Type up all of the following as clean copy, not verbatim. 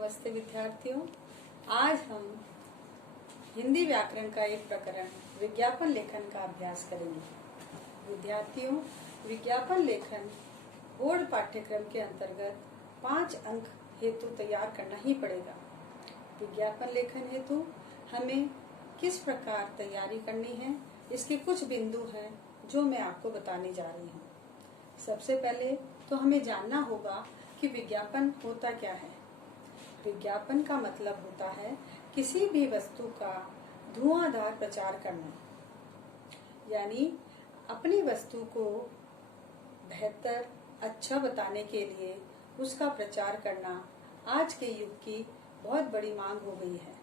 नमस्ते विद्यार्थियों। आज हम हिंदी व्याकरण का एक प्रकरण विज्ञापन लेखन का अभ्यास करेंगे। विद्यार्थियों, विज्ञापन लेखन बोर्ड पाठ्यक्रम के अंतर्गत 5 अंक हेतु तैयार करना ही पड़ेगा। विज्ञापन लेखन हेतु हमें किस प्रकार तैयारी करनी है, इसके कुछ बिंदु हैं जो मैं आपको बताने जा रही हूँ। सबसे पहले तो हमें जानना होगा कि विज्ञापन होता क्या है। विज्ञापन का मतलब होता है किसी भी वस्तु का धुआंधार प्रचार करना, यानी अपनी वस्तु को बेहतर अच्छा बताने के लिए उसका प्रचार करना आज के युग की बहुत बड़ी मांग हो गई है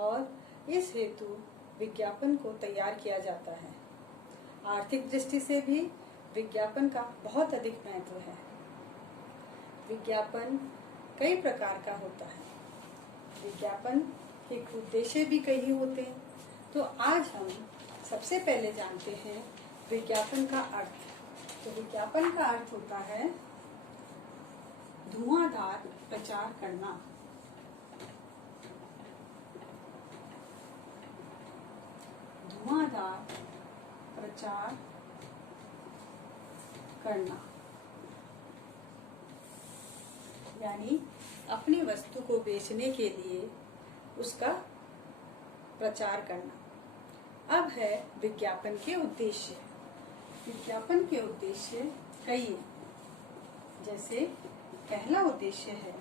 और इस हेतु विज्ञापन को तैयार किया जाता है। आर्थिक दृष्टि से भी विज्ञापन का बहुत अधिक महत्व है। विज्ञापन कई प्रकार का होता है। विज्ञापन के उद्देश्य भी कई होते हैं। तो आज हम सबसे पहले जानते हैं विज्ञापन का अर्थ। तो विज्ञापन का अर्थ होता है धुआंधार प्रचार करना। धुआंधार प्रचार करना यानी अपनी वस्तु को बेचने के लिए उसका प्रचार करना। अब है विज्ञापन के उद्देश्य। विज्ञापन के उद्देश्य कई हैं। जैसे पहला उद्देश्य है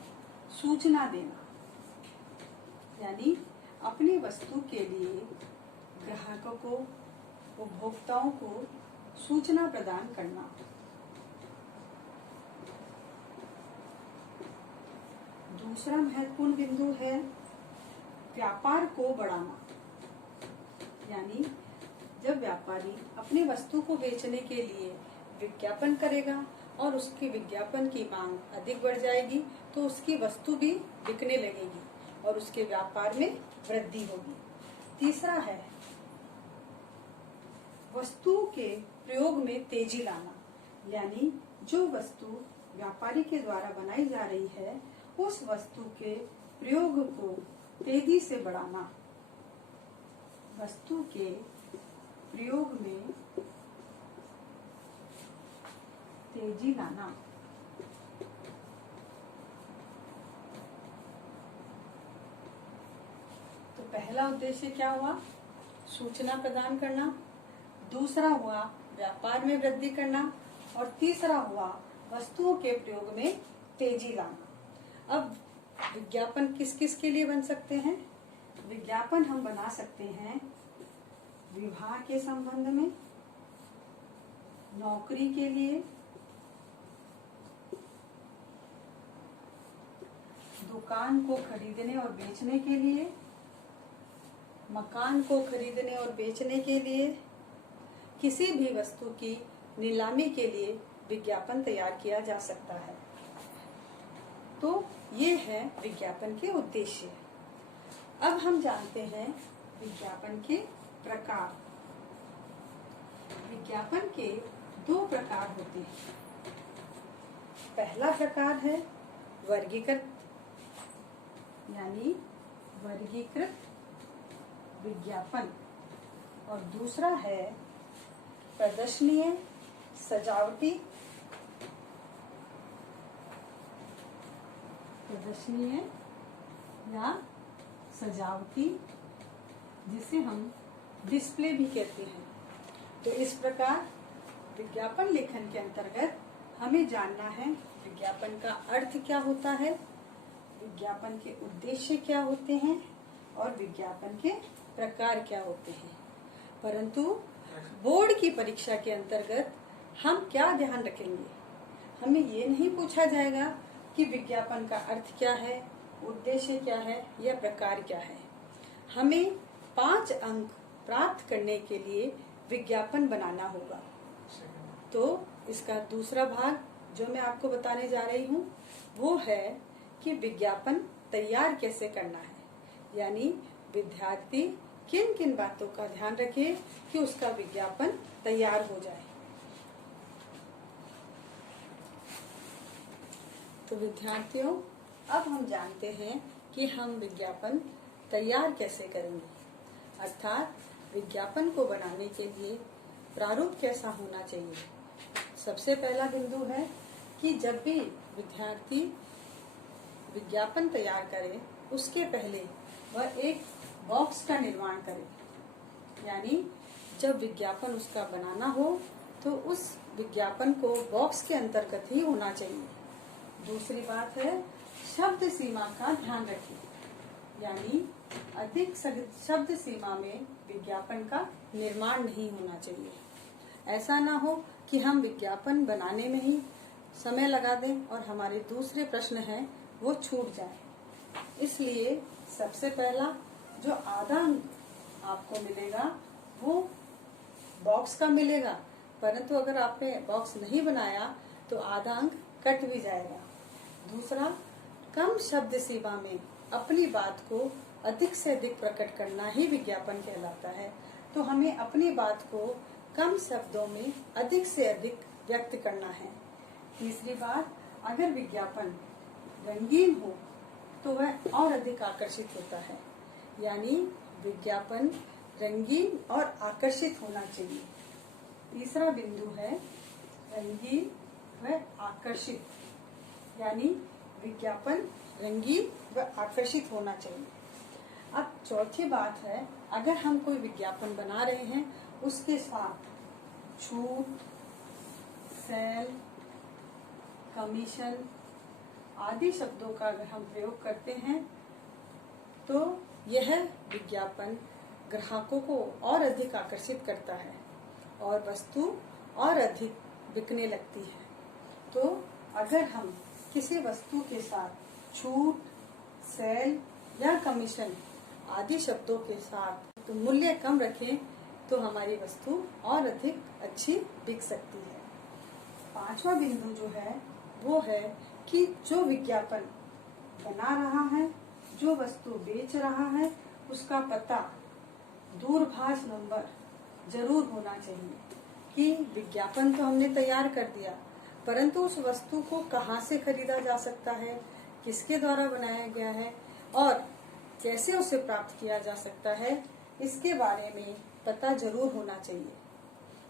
सूचना देना, यानी अपनी वस्तु के लिए ग्राहकों को, उपभोक्ताओं को सूचना प्रदान करना। दूसरा महत्वपूर्ण बिंदु है व्यापार को बढ़ाना, यानी जब व्यापारी अपनी वस्तु को बेचने के लिए विज्ञापन करेगा और उसकी विज्ञापन की मांग अधिक बढ़ जाएगी तो उसकी वस्तु भी बिकने लगेगी और उसके व्यापार में वृद्धि होगी। तीसरा है वस्तु के प्रयोग में तेजी लाना, यानी जो वस्तु व्यापारी के द्वारा बनाई जा रही है उस वस्तु के प्रयोग को तेजी से बढ़ाना। वस्तु के प्रयोग में तेजी लाना। तो पहला उद्देश्य क्या हुआ? सूचना प्रदान करना। दूसरा हुआ व्यापार में वृद्धि करना और तीसरा हुआ वस्तुओं के प्रयोग में तेजी लाना। अब विज्ञापन किस किस के लिए बन सकते हैं? विज्ञापन हम बना सकते हैं विवाह के संबंध में, नौकरी के लिए, दुकान को खरीदने और बेचने के लिए, मकान को खरीदने और बेचने के लिए, किसी भी वस्तु की नीलामी के लिए विज्ञापन तैयार किया जा सकता है। तो ये है विज्ञापन के उद्देश्य। अब हम जानते हैं विज्ञापन के प्रकार। विज्ञापन के 2 प्रकार होते हैं। पहला प्रकार है वर्गीकृत, यानी वर्गीकृत विज्ञापन, और दूसरा है प्रदर्शनीय सजावटी, प्रदर्शनीय या सजावटी, जिसे हम डिस्प्ले भी कहते हैं। तो इस प्रकार विज्ञापन लेखन के अंतर्गत हमें जानना है विज्ञापन का अर्थ क्या होता है, विज्ञापन के उद्देश्य क्या होते हैं और विज्ञापन के प्रकार क्या होते हैं। परंतु बोर्ड की परीक्षा के अंतर्गत हम क्या ध्यान रखेंगे? हमें ये नहीं पूछा जाएगा कि विज्ञापन का अर्थ क्या है, उद्देश्य क्या है या प्रकार क्या है। हमें 5 अंक प्राप्त करने के लिए विज्ञापन बनाना होगा। तो इसका दूसरा भाग जो मैं आपको बताने जा रही हूँ वो है कि विज्ञापन तैयार कैसे करना है, यानी विद्यार्थी किन किन बातों का ध्यान रखे कि उसका विज्ञापन तैयार हो जाए। तो विद्यार्थियों, अब हम जानते हैं कि हम विज्ञापन तैयार कैसे करेंगे, अर्थात विज्ञापन को बनाने के लिए प्रारूप कैसा होना चाहिए। सबसे पहला बिंदु है कि जब भी विद्यार्थी विज्ञापन तैयार करे उसके पहले वह एक बॉक्स का निर्माण करे, यानी जब विज्ञापन उसका बनाना हो तो उस विज्ञापन को बॉक्स के अंतर्गत ही होना चाहिए। दूसरी बात है शब्द सीमा का ध्यान रखें, यानी अधिक शब्द सीमा में विज्ञापन का निर्माण नहीं होना चाहिए। ऐसा ना हो कि हम विज्ञापन बनाने में ही समय लगा दें और हमारे दूसरे प्रश्न हैं वो छूट जाए। इसलिए सबसे पहला जो आधा अंक आपको मिलेगा वो बॉक्स का मिलेगा, परंतु अगर आपने बॉक्स नहीं बनाया तो आधा अंक कट भी जाएगा। दूसरा, कम शब्द सीमा में अपनी बात को अधिक से अधिक प्रकट करना ही विज्ञापन कहलाता है। तो हमें अपनी बात को कम शब्दों में अधिक से अधिक व्यक्त करना है। तीसरी बात, अगर विज्ञापन रंगीन हो तो वह और अधिक आकर्षित होता है, यानी विज्ञापन रंगीन और आकर्षित होना चाहिए। तीसरा बिंदु है रंगीन व आकर्षित, यानी विज्ञापन रंगीन व आकर्षित होना चाहिए। अब चौथी बात है, अगर हम कोई विज्ञापन बना रहे हैं उसके साथ छूट, सेल, कमीशन आदि शब्दों का अगर हम प्रयोग करते हैं तो यह विज्ञापन ग्राहकों को और अधिक आकर्षित करता है और वस्तु और अधिक बिकने लगती है। तो अगर हम किसी वस्तु के साथ छूट, सेल या कमीशन आदि शब्दों के साथ तो मूल्य कम रखें तो हमारी वस्तु और अधिक अच्छी बिक सकती है। पांचवा बिंदु जो है वो है कि जो विज्ञापन बना रहा है, जो वस्तु बेच रहा है, उसका पता, दूरभाष नंबर जरूर होना चाहिए कि विज्ञापन तो हमने तैयार कर दिया, परंतु उस वस्तु को कहाँ से खरीदा जा सकता है, किसके द्वारा बनाया गया है और कैसे उसे प्राप्त किया जा सकता है, इसके बारे में पता जरूर होना चाहिए।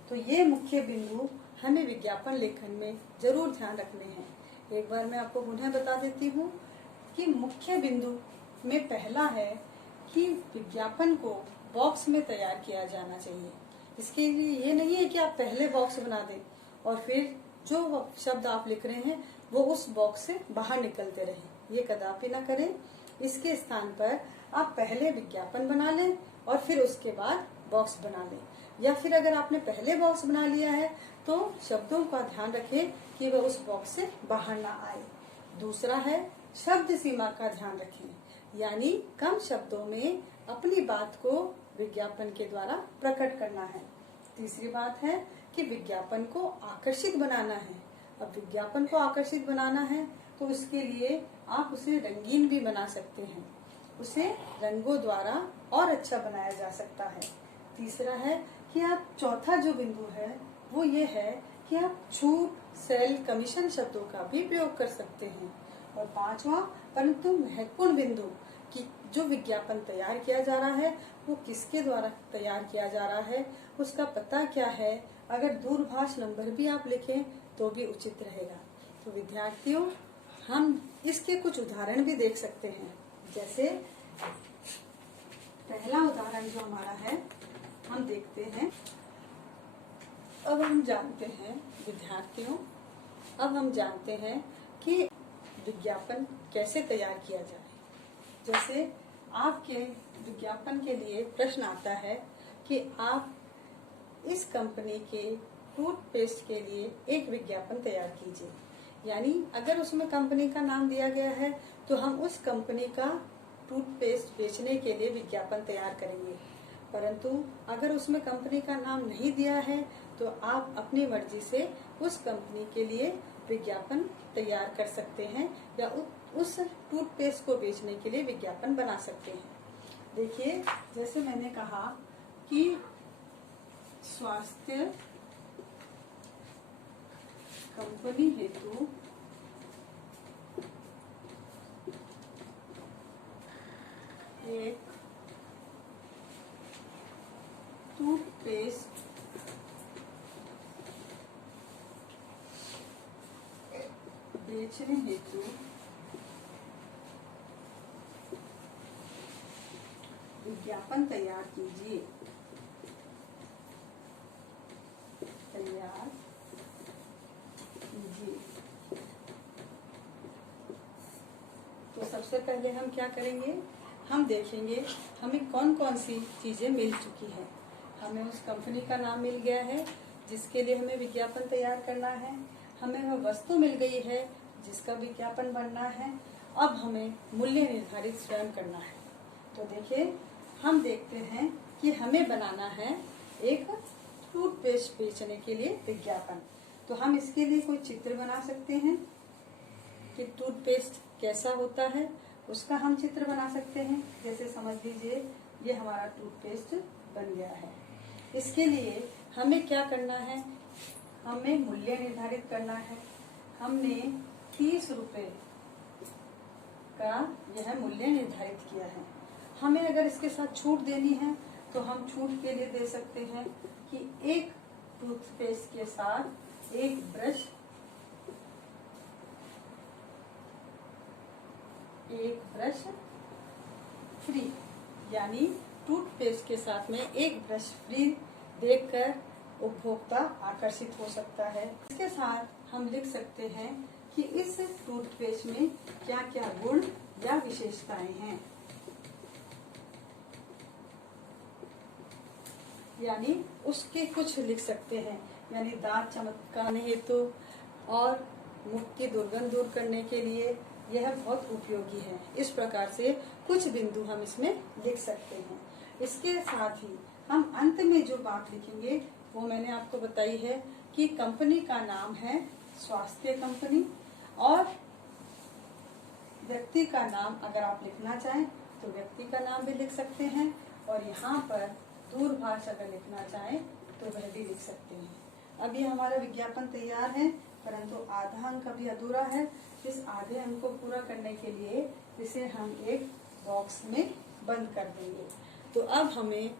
तो ये मुख्य बिंदु हमें विज्ञापन लेखन में जरूर ध्यान रखने हैं। एक बार मैं आपको पुनः बता देती हूँ कि मुख्य बिंदु में पहला है कि विज्ञापन को बॉक्स में तैयार किया जाना चाहिए। इसके लिए ये नहीं है कि आप पहले बॉक्स बना दें और फिर जो शब्द आप लिख रहे हैं वो उस बॉक्स से बाहर निकलते रहें, ये कदापि ना करें। इसके स्थान पर आप पहले विज्ञापन बना लें और फिर उसके बाद बॉक्स बना लें, या फिर अगर आपने पहले बॉक्स बना लिया है तो शब्दों का ध्यान रखें कि वह उस बॉक्स से बाहर ना आए। दूसरा है शब्द सीमा का ध्यान रखें, यानी कम शब्दों में अपनी बात को विज्ञापन के द्वारा प्रकट करना है। तीसरी बात है कि विज्ञापन को आकर्षित बनाना है। अब विज्ञापन को आकर्षित बनाना है तो इसके लिए आप उसे रंगीन भी बना सकते हैं, उसे रंगों द्वारा और अच्छा बनाया जा सकता है। तीसरा है कि आप चौथा जो बिंदु है वो ये है कि आप छूट, सेल, कमीशन शब्दों का भी प्रयोग कर सकते हैं। और पांचवा परंतु महत्वपूर्ण बिंदु कि जो विज्ञापन तैयार किया जा रहा है वो किसके द्वारा तैयार किया जा रहा है, उसका पता क्या है। अगर दूरभाष नंबर भी आप लिखें तो भी उचित रहेगा। तो विद्यार्थियों, हम इसके कुछ उदाहरण भी देख सकते हैं। जैसे पहला उदाहरण जो हमारा है हम देखते हैं। अब हम जानते हैं विद्यार्थियों, अब हम जानते हैं कि विज्ञापन कैसे तैयार किया जाए। जैसे आपके विज्ञापन के लिए प्रश्न आता है कि आप इस कंपनी के टूथपेस्ट के लिए एक विज्ञापन तैयार कीजिए, यानी अगर उसमें कंपनी का नाम दिया गया है तो हम उस कंपनी का टूथपेस्ट बेचने के लिए विज्ञापन तैयार करेंगे। परंतु अगर उसमें कंपनी का नाम नहीं दिया है तो आप अपनी मर्जी से उस कंपनी के लिए विज्ञापन तैयार कर सकते हैं या उस टूथपेस्ट को बेचने के लिए विज्ञापन बना सकते हैं। देखिए, जैसे मैंने कहा कि स्वास्थ्य कंपनी हेतु बेचने हेतु विज्ञापन तैयार कीजिए। तो सबसे पहले हम क्या करेंगे, हम देखेंगे हमें कौन कौन सी चीजें मिल चुकी है। हमें उस कंपनी का नाम मिल गया है जिसके लिए हमें विज्ञापन तैयार करना है, हमें वह वस्तु मिल गई है जिसका विज्ञापन बनना है। अब हमें मूल्य निर्धारित स्वयं करना है। तो देखिए, हम देखते हैं कि हमें बनाना है एक टूथपेस्ट बेचने के लिए विज्ञापन। तो हम इसके लिए कोई चित्र बना सकते हैं कि टूथपेस्ट कैसा होता है, उसका हम चित्र बना सकते हैं। जैसे समझ लीजिए ये हमारा टूथपेस्ट बन गया है। इसके लिए हमें क्या करना है, हमें मूल्य निर्धारित करना है। हमने 30 रुपए का यह मूल्य निर्धारित किया है। हमें अगर इसके साथ छूट देनी है तो हम छूट के लिए दे सकते हैं कि एक टूथपेस्ट के साथ एक ब्रश फ्री, यानी टूथपेस्ट के साथ में एक ब्रश फ्री देखकर उपभोक्ता आकर्षित हो सकता है। इसके साथ हम लिख सकते हैं कि इस टूथपेस्ट में क्या क्या गुण या विशेषताएं हैं, यानी उसके कुछ लिख सकते हैं। यानी दांत चमकाने हेतु और मुख की दुर्गंध दूर करने के लिए यह बहुत उपयोगी है। इस प्रकार से कुछ बिंदु हम इसमें लिख सकते हैं। इसके साथ ही हम अंत में जो बात लिखेंगे वो मैंने आपको बताई है कि कंपनी का नाम है स्वास्थ्य कंपनी, और व्यक्ति का नाम अगर आप लिखना चाहें तो व्यक्ति का नाम भी लिख सकते हैं, और यहाँ पर दूरभाष अगर लिखना चाहें तो वह भी लिख सकते हैं। अब ये हमारा विज्ञापन तैयार है, परंतु आधा अंक अभी अधूरा है। इस आधे अंक को पूरा करने के लिए इसे हम एक बॉक्स में बंद कर देंगे। तो अब हमें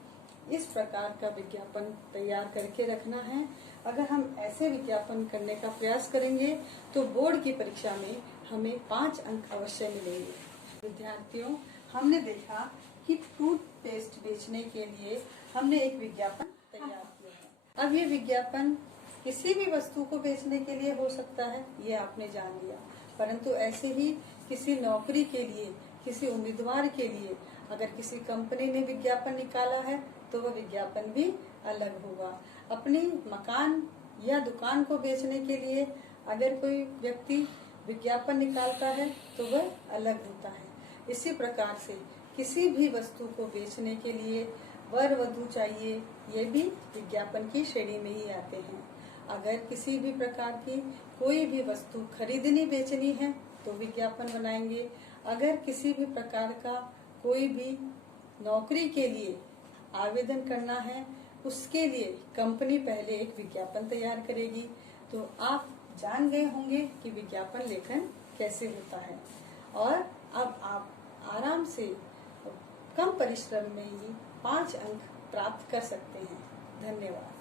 इस प्रकार का विज्ञापन तैयार करके रखना है। अगर हम ऐसे विज्ञापन करने का प्रयास करेंगे तो बोर्ड की परीक्षा में हमें 5 अंक अवश्य मिलेंगे। विद्यार्थियों, हमने देखा कि टूथपेस्ट बेचने के लिए हमने एक विज्ञापन तैयार किया है। अब ये विज्ञापन किसी भी वस्तु को बेचने के लिए हो सकता है, ये आपने जान लिया, परंतु ऐसे ही किसी नौकरी के लिए, किसी उम्मीदवार के लिए अगर किसी कंपनी ने विज्ञापन निकाला है तो वह विज्ञापन भी अलग होगा। अपनी मकान या दुकान को बेचने के लिए अगर कोई व्यक्ति विज्ञापन निकालता है तो वह अलग होता है। इसी प्रकार से किसी भी वस्तु को बेचने के लिए वर वधू चाहिए, ये भी विज्ञापन की श्रेणी में ही आते हैं। अगर किसी भी प्रकार की कोई भी वस्तु खरीदनी बेचनी है तो विज्ञापन बनाएंगे। अगर किसी भी प्रकार का कोई भी नौकरी के लिए आवेदन करना है, उसके लिए कंपनी पहले एक विज्ञापन तैयार करेगी। तो आप जान गए होंगे कि विज्ञापन लेखन कैसे होता है, और अब आप आराम से कम परिश्रम में ही 5 अंक प्राप्त कर सकते हैं। धन्यवाद।